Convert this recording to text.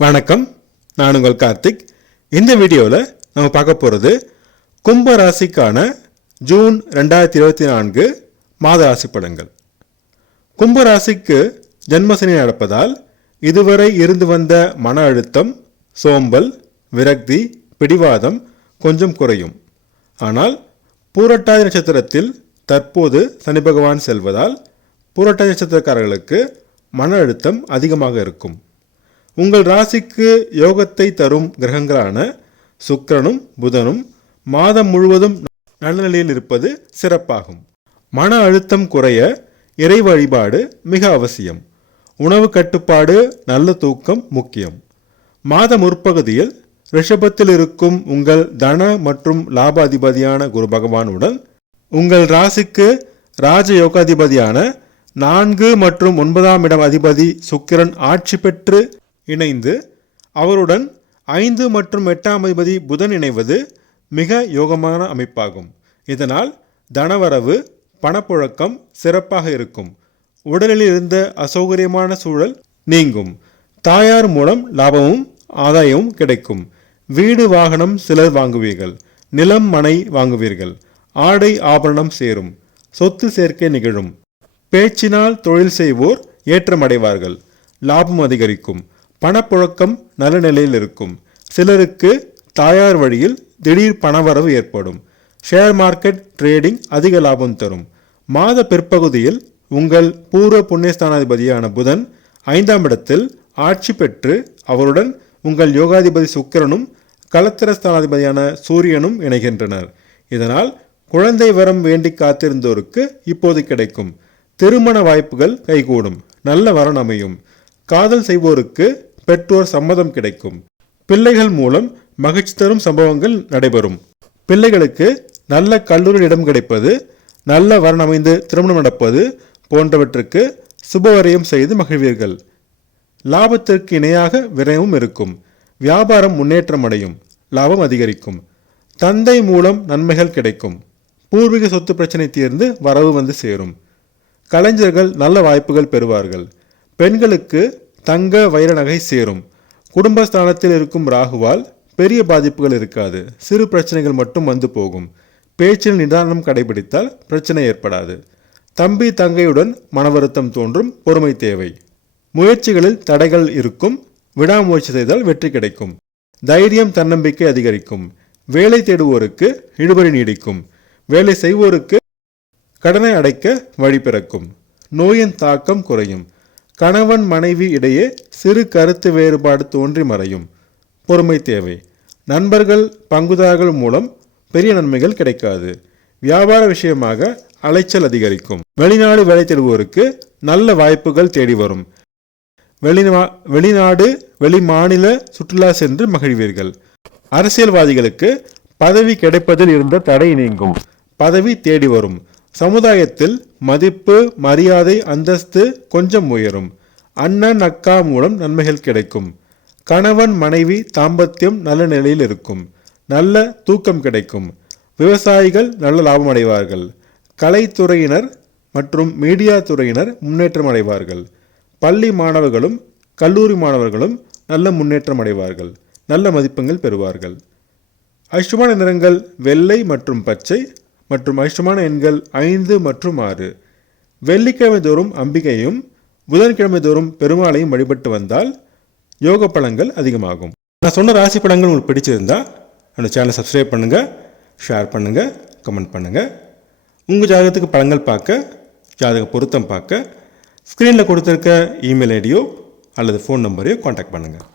வணக்கம், நான் உங்கள் கார்த்திக். இந்த வீடியோவில் நம்ம பார்க்க போகிறது கும்ப ராசிக்கான ஜூன் 2024 மாத ராசி பலன்கள். கும்ப ராசிக்கு ஜென்மசனி நடப்பதால் இதுவரை இருந்து வந்த மன அழுத்தம், சோம்பல், விரக்தி, பிடிவாதம் கொஞ்சம் குறையும். ஆனால் பூரட்டாதி நட்சத்திரத்தில் தற்போது சனி பகவான் செல்வதால் பூரட்டாதி நட்சத்திரக்காரர்களுக்கு மன அழுத்தம் அதிகமாக இருக்கும். உங்கள் ராசிக்கு யோகத்தை தரும் கிரகங்களான சுக்கிரனும் புதனும் மாதம் முழுவதும் நல்ல நிலையில் இருப்பது சிறப்பாகும். மன அழுத்தம் குறைய இறை வழிபாடு மிக அவசியம். உணவு கட்டுப்பாடு, நல்ல தூக்கம் முக்கியம். மாத முற்பகுதியில் ரிஷபத்தில் இருக்கும் உங்கள் தன மற்றும் லாப அதிபதியான குரு பகவானுடன் உங்கள் ராசிக்கு ராஜ யோகாதிபதியான 4 மற்றும் 9ஆம் இடம் அதிபதி சுக்கிரன் ஆட்சி பெற்று இணைந்து அவருடன் 5 மற்றும் 8ஆம் அதிபதி புதன் இணைவது மிக யோகமான அமைப்பாகும். இதனால் தனவரவு, பணப்புழக்கம் சிறப்பாக இருக்கும். உடலில் இருந்த அசௌகரியமான சூழல் நீங்கும். தாயார் மூலம் லாபமும் ஆதாயமும் கிடைக்கும். வீடு வாகனம் சிலர் வாங்குவீர்கள். நிலம் மனை வாங்குவீர்கள். ஆடை ஆபரணம் சேரும். சொத்து சேர்க்கை நிகழும். பேச்சினால் தொழில் செய்வோர் ஏற்றமடைவார்கள். லாபம் அதிகரிக்கும். பணப்புழக்கம் நல்ல நிலையில் இருக்கும். சிலருக்கு தாயார் வழியில் திடீர் பணவரவு ஏற்படும். ஷேர் மார்க்கெட் ட்ரேடிங் அதிக லாபம் தரும். மாத பிற்பகுதியில் உங்கள் பூர்வ புண்ணியஸ்தானாதிபதியான புதன் 5ஆம் இடத்தில் ஆட்சி பெற்று அவருடன் உங்கள் யோகாதிபதி சுக்கிரனும் கலத்திரஸ்தானாதிபதியான சூரியனும் இணைகின்றனர். இதனால் குழந்தை வரம் வேண்டி காத்திருந்தோருக்கு இப்போது கிடைக்கும். திருமண வாய்ப்புகள் கைகூடும். நல்ல வரன் அமையும். காதல் செய்வோருக்கு பெற்றோர் சம்மதம் கிடைக்கும். பிள்ளைகள் மூலம் மகிழ்ச்சி தரும் சம்பவங்கள் நடைபெறும். பிள்ளைகளுக்கு நல்ல கல்லூரியில் இடம் கிடைப்பது, நல்ல வரன் அமைந்து திருமணம் நடப்பது போன்றவற்றுக்கு சுபவரியம் செய்து மகிழ்வீர்கள். லாபத்திற்கு இணையாக விரயமும் இருக்கும். வியாபாரம் முன்னேற்றம் அடையும். லாபம் அதிகரிக்கும். தந்தை மூலம் நன்மைகள் கிடைக்கும். பூர்வீக சொத்து பிரச்சனை தீர்ந்து வரவு வந்து சேரும். கலைஞர்கள் நல்ல வாய்ப்புகள் பெறுவார்கள். பெண்களுக்கு தங்க வைர நகை சேரும். குடும்பஸ்தானத்தில் இருக்கும் ராகுவால் பெரிய பாதிப்புகள் இருக்காது. சிறு பிரச்சனைகள் மட்டும் வந்து போகும். பேச்சில் நிதானம் கடைபிடித்தால் பிரச்சனை ஏற்படாது. தம்பி தங்கையுடன் மனவருத்தம் தோன்றும். பொறுமை தேவை. முயற்சிகளில் தடைகள் இருக்கும். விடாமுயற்சி செய்தால் வெற்றி கிடைக்கும். தைரியம், தன்னம்பிக்கை அதிகரிக்கும். வேலை தேடுவோருக்கு இழுபறி நீடிக்கும். வேலை செய்வோருக்கு கடனை அடைக்க வழி பிறக்கும். நோயின் தாக்கம் குறையும். கணவன் மனைவி இடையே சிறு கருத்து வேறுபாடு தோன்றி மறையும். பொறுமை தேவை. நண்பர்கள், பங்குதாரர்கள் மூலம் பெரிய நன்மைகள் கிடைக்காது. வியாபார விஷயமாக அலைச்சல் அதிகரிக்கும். வெளிநாடு வேலை தேடுவோருக்கு நல்ல வாய்ப்புகள் தேடி வரும். வெளிநாடு, வெளிமாநில சுற்றுலா சென்று மகிழ்வீர்கள். அரசியல்வாதிகளுக்கு பதவி கிடைப்பதில் இருந்த தடை நீங்கும். பதவி தேடி வரும். சமுதாயத்தில் மதிப்பு, மரியாதை, அந்தஸ்து கொஞ்சம் உயரும். அண்ணன் அக்கா மூலம் நன்மைகள் கிடைக்கும். கணவன் மனைவி தாம்பத்தியம் நல்ல நிலையில் இருக்கும். நல்ல தூக்கம் கிடைக்கும். விவசாயிகள் நல்ல லாபம் அடைவார்கள். கலைத்துறையினர் மற்றும் மீடியா துறையினர் முன்னேற்றம் அடைவார்கள். பள்ளி மாணவர்களும் கல்லூரி மாணவர்களும் நல்ல முன்னேற்றம் அடைவார்கள். நல்ல மதிப்பெண்கள் பெறுவார்கள். அதிர்ஷ்டமான நிறங்கள் வெள்ளை மற்றும் பச்சை மற்றும் அதிர்ஷ்டமான எண்கள் 5 மற்றும் 6. வெள்ளிக்கிழமை தோறும் அம்பிகையும் புதன்கிழமை தோறும் பெருமாளையும் வழிபட்டு வந்தால் யோக பலன்கள் அதிகமாகும். நான் சொன்ன ராசி பலன்கள் உங்களுக்கு பிடிச்சிருந்தா அந்த சேனலை சப்ஸ்கிரைப் பண்ணுங்கள், ஷேர் பண்ணுங்கள், கமெண்ட் பண்ணுங்கள். உங்கள் ஜாதகத்துக்கு பலன்கள் பார்க்க, ஜாதக பொருத்தம் பார்க்க ஸ்க்ரீனில் கொடுத்துருக்க இமெயில் ஐடியோ அல்லது ஃபோன் நம்பரையோ காண்டாக்ட் பண்ணுங்கள்.